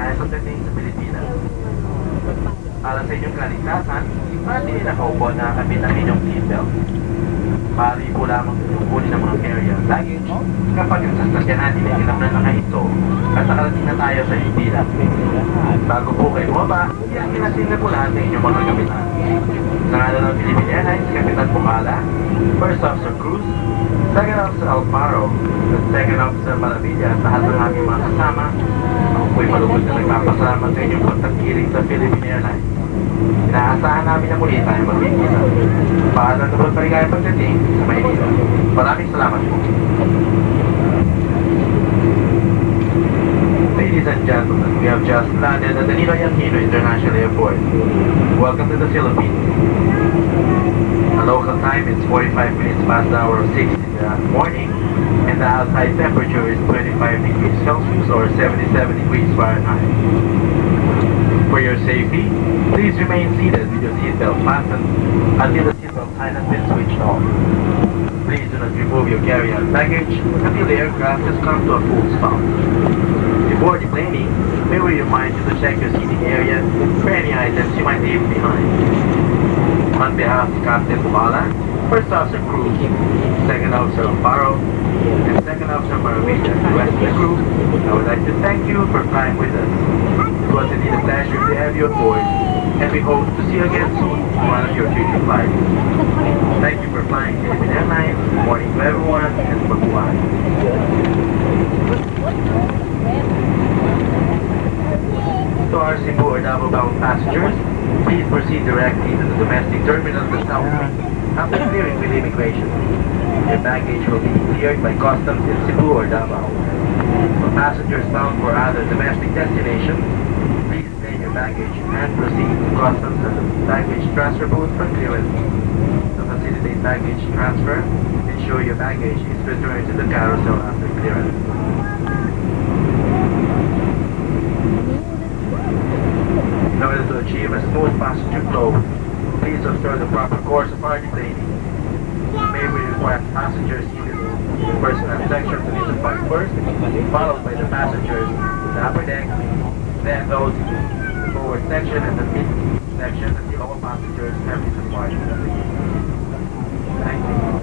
maligayang pagdating sa Pilipinas. Para sa inyong kaligtasan, manatili nakaupo na nakakabit ang inyong seatbelt. Maaari po lamang inyong kunin ang mga carry and baggage kapag ang sasakyan natin ay kinap na nakahinto at nakarating na tayo sa Manila. Bago po kayo bumaba, iyan kinasin na po lahat ng inyong mga gamitan. Sa ngalan ng Philippine Airlines, Kapitan Bukala, First Officer Cruz, Second Officer Alfaro, at Second Officer Maravilla at lahat ng aming mga kasama, ako po'y malugod na nagpapasalamat sa inyong pagtangkiling sa Philippine Airlines. Inaasahan namin na muli tayo magkikita. Paalam na po paligayang pagdating sa Maynila. Maraming salamat po. Ladies and gentlemen, we have just landed at the NAIA International Airport. Welcome to the Philippines. The local time is 45 minutes past the hour of 6 in the morning, and the outside temperature is 25 degrees Celsius or 77 degrees Fahrenheit. For your safety, please remain seated with your seatbelt fastened until the seatbelt sign has been switched off. Please do not remove your carry-on baggage until the aircraft has come to a full stop. Before deplaning, may we remind you to check your seating area for any items you might leave behind. On behalf of Captain Bukala, First Officer Cruz, Second Officer Alfaro, and Second Officer Maravilla, and the rest of the crew, I would like to thank you for flying with us. It was indeed a pleasure to have you aboard, and we hope to see you again soon on one of your future flights. Thank you for flying Philippine Airlines. Good morning to everyone, and mabuhay. To our Cebu or Davao-bound passengers, please proceed directly to the domestic terminal of the South after clearing with immigration. Your baggage will be cleared by customs in Cebu or Davao. For passengers bound for other domestic destinations, please claim your baggage and proceed to customs at the baggage transfer booth for clearance. To facilitate baggage transfer, ensure your baggage is returned to the carousel after clearance. In order to achieve a smooth passenger flow, please observe the proper course of our deplaning. May we request passengers seated in the personal section to disembark first, followed by the passengers in the upper deck, then those in the forward section and the mid section until all passengers have disembarked. Thank you.